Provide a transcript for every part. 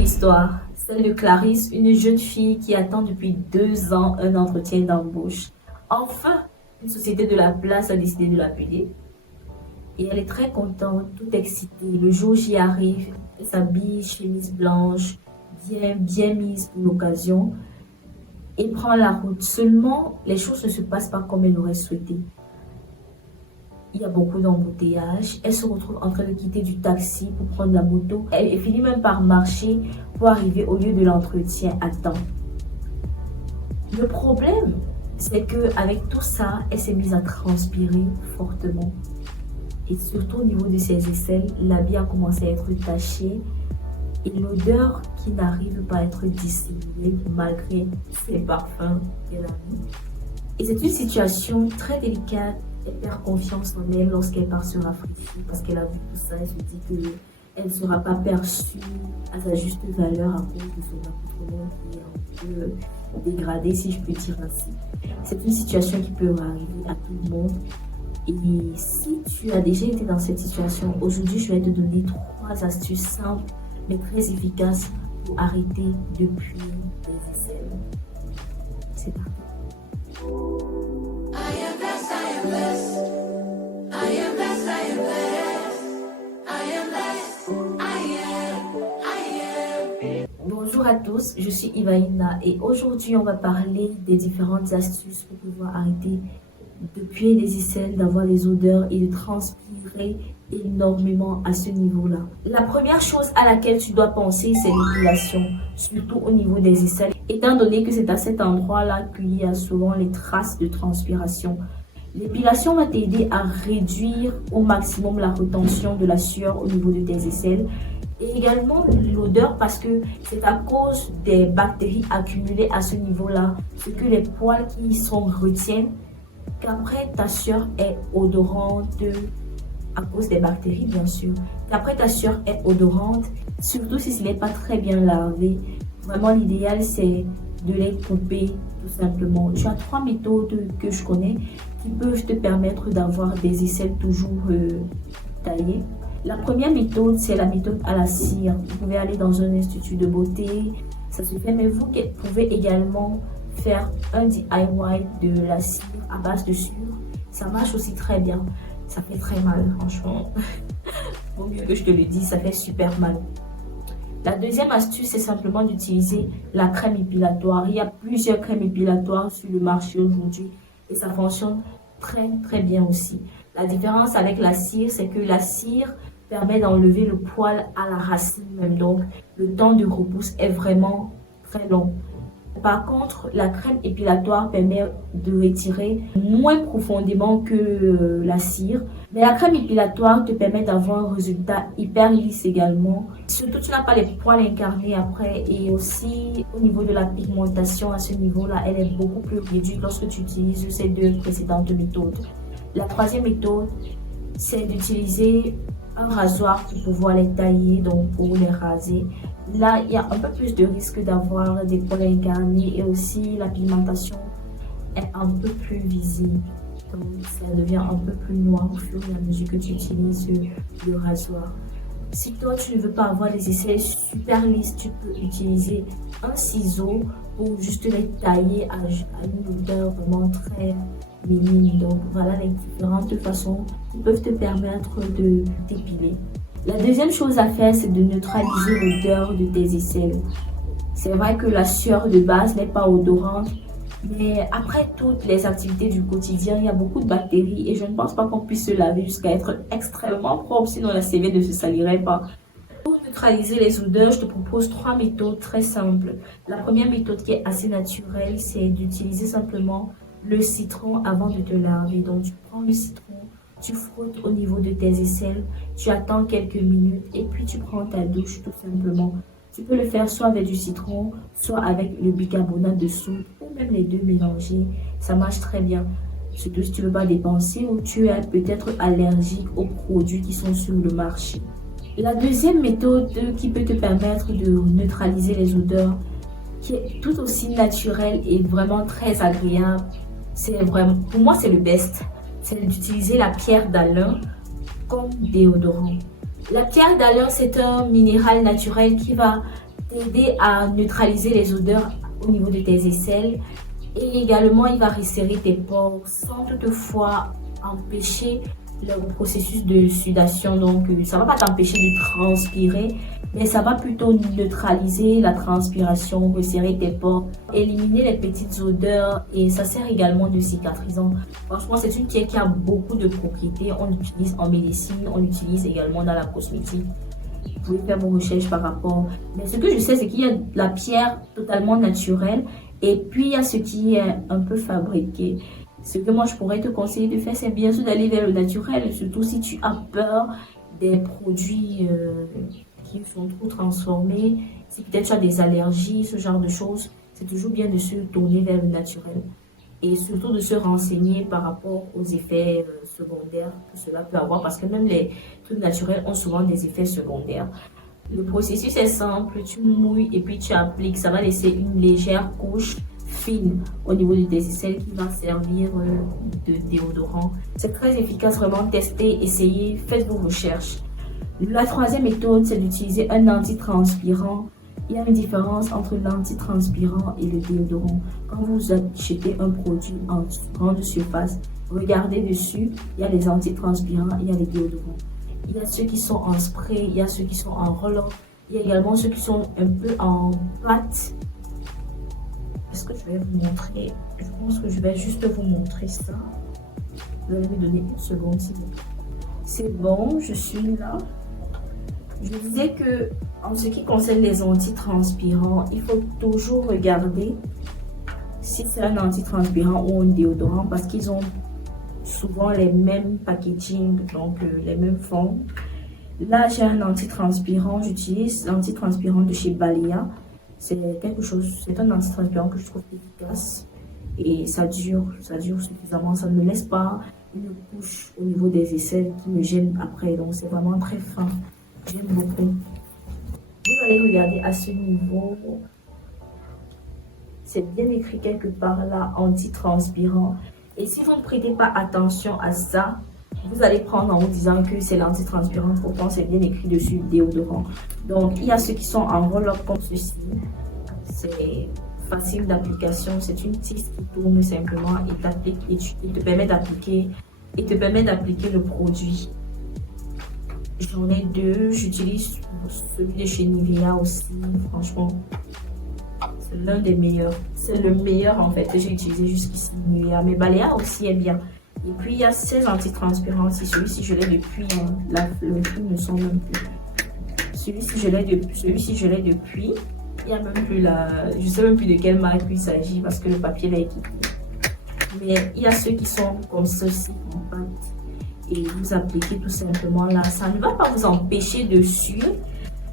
histoire, celle de Clarisse, une jeune fille qui attend depuis 2 ans un entretien d'embauche. Enfin, une société de la place a décidé de l'appeler. Et elle est très contente, toute excitée. Le jour J arrive, elle s'habille, chemise blanche, bien mise pour l'occasion, et prend la route. Seulement, les choses ne se passent pas comme elle aurait souhaité. Il y a beaucoup d'embouteillages. Elle se retrouve en train de quitter du taxi pour prendre la moto. Elle finit même par marcher pour arriver au lieu de l'entretien à temps. Le problème, c'est qu'avec tout ça, elle s'est mise à transpirer fortement. Et surtout au niveau de ses aisselles, l'habit a commencé à être taché. Et l'odeur qui n'arrive pas à être dissimulée malgré ses parfums qu'elle a mis. Et c'est une situation très délicate. Elle perd confiance en elle lorsqu'elle part se rafraîchir parce qu'elle a vu tout ça. Elle se dit qu'elle ne sera pas perçue à sa juste valeur à cause de son accoutrement qui est un peu dégradé, si je peux dire ainsi. C'est une situation qui peut arriver à tout le monde. Et si tu as déjà été dans cette situation, aujourd'hui je vais te donner 3 astuces simples mais très efficaces pour arrêter de puer les aisselles. C'est parti. Bonjour à tous, je suis Ivaïna et aujourd'hui on va parler des différentes astuces pour pouvoir arrêter de puer les aisselles, d'avoir les odeurs et de transpirer énormément à ce niveau-là. La première chose à laquelle tu dois penser, c'est l'épilation, surtout au niveau des aisselles, étant donné que c'est à cet endroit-là qu'il y a souvent les traces de transpiration. L'épilation va t'aider à réduire au maximum la rétention de la sueur au niveau de tes aisselles et également l'odeur parce que c'est à cause des bactéries accumulées à ce niveau-là, ce que les poils qui sont retiennent, qu'après ta sueur est odorante à cause des bactéries bien sûr, qu'après ta sueur est odorante, surtout si ce n'est pas très bien lavé. Vraiment l'idéal c'est de les couper tout simplement. Tu as 3 méthodes que je connais qui peuvent te permettre d'avoir des aisselles toujours taillées. La première méthode, c'est la méthode à la cire. Vous pouvez aller dans un institut de beauté, ça se fait, mais vous pouvez également faire un DIY de la cire à base de sucre. Ça marche aussi très bien. Ça fait très mal, franchement. Vaut mieux que je te le dise, ça fait super mal. La deuxième astuce, c'est simplement d'utiliser la crème épilatoire. Il y a plusieurs crèmes épilatoires sur le marché aujourd'hui et ça fonctionne très bien aussi. La différence avec la cire, c'est que la cire permet d'enlever le poil à la racine même. Donc, le temps de repousse est vraiment très long. Par contre, la crème épilatoire permet de retirer moins profondément que la cire. Mais la crème épilatoire te permet d'avoir un résultat hyper lisse également. Surtout, tu n'as pas les poils incarnés après. Et aussi, au niveau de la pigmentation, à ce niveau-là, elle est beaucoup plus réduite lorsque tu utilises ces 2 précédentes méthodes. La troisième méthode, c'est d'utiliser un rasoir pour pouvoir les tailler, donc pour les raser. Là, il y a un peu plus de risque d'avoir des poils incarnés et aussi la pigmentation est un peu plus visible. Donc, ça devient un peu plus noir au fur et à mesure que tu utilises le rasoir. Si toi, tu ne veux pas avoir les aisselles super lisses, tu peux utiliser un ciseau pour juste les tailler à une odeur vraiment très minime. Donc, voilà les différentes façons qui peuvent te permettre de t'épiler. La deuxième chose à faire, c'est de neutraliser l'odeur de tes aisselles. C'est vrai que la sueur de base n'est pas odorante, mais après toutes les activités du quotidien, il y a beaucoup de bactéries et je ne pense pas qu'on puisse se laver jusqu'à être extrêmement propre, sinon la CV ne se salirait pas. Pour neutraliser les odeurs, je te propose 3 méthodes très simples. La première méthode qui est assez naturelle, c'est d'utiliser simplement le citron avant de te laver. Donc tu prends le citron, tu frottes au niveau de tes aisselles, tu attends quelques minutes et puis tu prends ta douche tout simplement. Tu peux le faire soit avec du citron, soit avec le bicarbonate de soude ou même les 2 mélangés. Ça marche très bien. Surtout si tu ne veux pas dépenser ou tu es peut-être allergique aux produits qui sont sur le marché. La deuxième méthode qui peut te permettre de neutraliser les odeurs, qui est tout aussi naturelle et vraiment très agréable, c'est vraiment, pour moi c'est le best. C'est d'utiliser la pierre d'Alain comme déodorant. La pierre d'Alain, c'est un minéral naturel qui va t'aider à neutraliser les odeurs au niveau de tes aisselles. Et également, il va resserrer tes pores sans toutefois empêcher le processus de sudation. Donc, ça ne va pas t'empêcher de transpirer, mais ça va plutôt neutraliser la transpiration, resserrer tes pores, éliminer les petites odeurs et ça sert également de cicatrisant. Franchement, c'est une pierre qui a beaucoup de propriétés. On l'utilise en médecine, on l'utilise également dans la cosmétique. Vous pouvez faire vos recherches par rapport. Mais ce que je sais, c'est qu'il y a la pierre totalement naturelle et puis il y a ce qui est un peu fabriqué. Ce que moi je pourrais te conseiller de faire, c'est bien sûr d'aller vers le naturel, surtout si tu as peur des produits qui sont trop transformés, si peut-être tu as des allergies, ce genre de choses, c'est toujours bien de se tourner vers le naturel et surtout de se renseigner par rapport aux effets secondaires que cela peut avoir parce que même les trucs naturels ont souvent des effets secondaires. Le processus est simple, tu mouilles et puis tu appliques, ça va laisser une légère couche fine au niveau de tes aisselles qui va servir de déodorant. C'est très efficace, vraiment testez, essayez, faites vos recherches. La troisième méthode, c'est d'utiliser un antitranspirant. Il y a une différence entre l'antitranspirant et le déodorant. Quand vous achetez un produit en grande surface, regardez dessus, il y a les antitranspirants, il y a les déodorants. Il y a ceux qui sont en spray, il y a ceux qui sont en roll-on, il y a également ceux qui sont un peu en pâte. Est-ce que je vais vous montrer? Je pense que je vais juste vous montrer ça. Vous allez me donner une seconde s'il vous plaît. C'est bon, je suis là. Je disais que en ce qui concerne les antitranspirants, il faut toujours regarder si c'est un antitranspirant ou un déodorant parce qu'ils ont souvent les mêmes packaging, donc les mêmes formes. Là, j'ai un antitranspirant, j'utilise l'antitranspirant de chez Balea. C'est quelque chose, c'est un antitranspirant que je trouve efficace et ça dure suffisamment. Ça ne me laisse pas une couche au niveau des aisselles qui me gêne après. Donc, c'est vraiment très fin. J'aime beaucoup. Vous allez regarder à ce niveau. C'est bien écrit quelque part là, antitranspirant. Et si vous ne prêtez pas attention à ça, vous allez prendre en vous disant que c'est l'antitranspirant. Pourtant, c'est bien écrit dessus, déodorant. Donc, il y a ceux qui sont en roll-up comme ceci. C'est facile d'application. C'est une tige qui tourne simplement et t'applique et te permet d'appliquer le produit. J'en ai deux. J'utilise celui de chez Nivea aussi. Franchement, c'est l'un des meilleurs. C'est le meilleur en fait que j'ai utilisé jusqu'ici, Nivea. Mais Balea aussi est bien. Et puis il y a ces antitranspirants aussi. Celui-ci je l'ai depuis. Le prix ne sont même plus. Celui-ci je l'ai depuis. Il n'y a même plus je sais même plus de quelle marque il s'agit parce que le papier est équipé. Mais il y a ceux qui sont comme ceci en pâte. Et vous appliquez tout simplement là. Ça ne va pas vous empêcher de suer.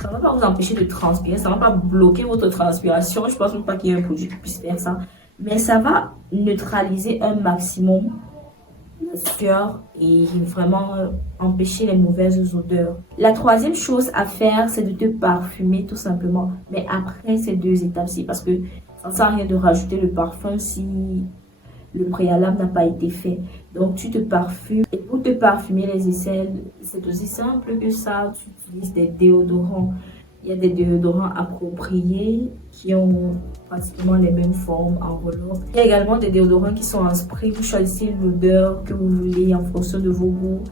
Ça ne va pas vous empêcher de transpirer. Ça ne va pas bloquer votre transpiration. Je ne pense même pas qu'il y ait un produit qui puisse faire ça. Mais ça va neutraliser un maximum la sueur et vraiment empêcher les mauvaises odeurs. La troisième chose à faire, c'est de te parfumer tout simplement. Mais après ces deux étapes-ci, parce que ça ne sert à rien de rajouter le parfum si le préalable n'a pas été fait. Donc tu te parfumes. Et pour te parfumer les aisselles, c'est aussi simple que ça. Tu utilises des déodorants. Il y a des déodorants appropriés qui ont pratiquement les mêmes formes en roll-up. Il y a également des déodorants qui sont en spray. Vous choisissez l'odeur que vous voulez en fonction de vos goûts.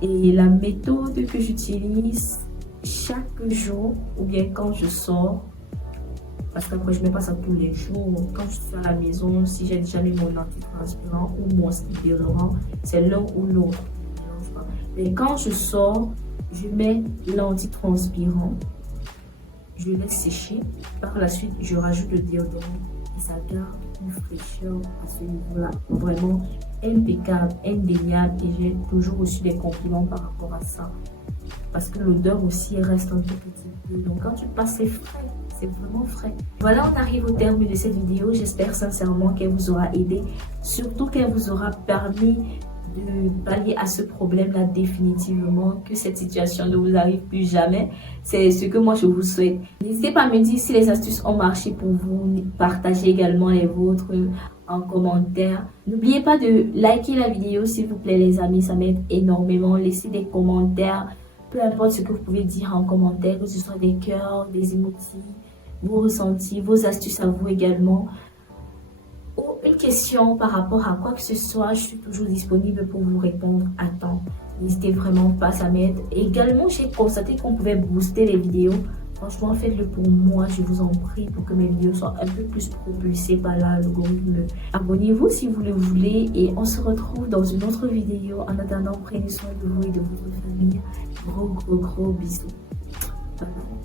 Et la méthode que j'utilise chaque jour, ou bien quand je sors, parce qu'après je ne mets pas ça tous les jours. Quand je suis à la maison, si j'ai déjà mis mon antitranspirant ou mon déodorant, c'est l'un ou l'autre. Mais quand je sors, je mets l'antitranspirant, je laisse sécher. Par la suite, je rajoute le déodorant et ça garde une fraîcheur à ce niveau-là. Vraiment impeccable, indéniable et j'ai toujours reçu des compliments par rapport à ça. Parce que l'odeur aussi reste un tout petit peu. Donc quand tu passes, c'est frais. C'est vraiment frais. Voilà, on arrive au terme de cette vidéo. J'espère sincèrement qu'elle vous aura aidé. Surtout qu'elle vous aura permis de pallier à ce problème-là définitivement, que cette situation ne vous arrive plus jamais. C'est ce que moi je vous souhaite. N'hésitez pas à me dire si les astuces ont marché pour vous. Partagez également les vôtres en commentaire. N'oubliez pas de liker la vidéo s'il vous plaît les amis, ça m'aide énormément. Laissez des commentaires Peu importe ce que vous pouvez dire en commentaire, que ce soit des cœurs, des emojis, vos ressentis, vos astuces à vous également, ou une question par rapport à quoi que ce soit, je suis toujours disponible pour vous répondre à temps. N'hésitez vraiment pas, ça m'aide. Également, j'ai constaté qu'on pouvait booster les vidéos. Franchement, faites-le pour moi, je vous en prie, pour que mes vidéos soient un peu plus propulsées par l'algorithme. Abonnez-vous si vous le voulez et on se retrouve dans une autre vidéo. En attendant, prenez soin de vous et de votre famille. Gros bisous. Bye bye.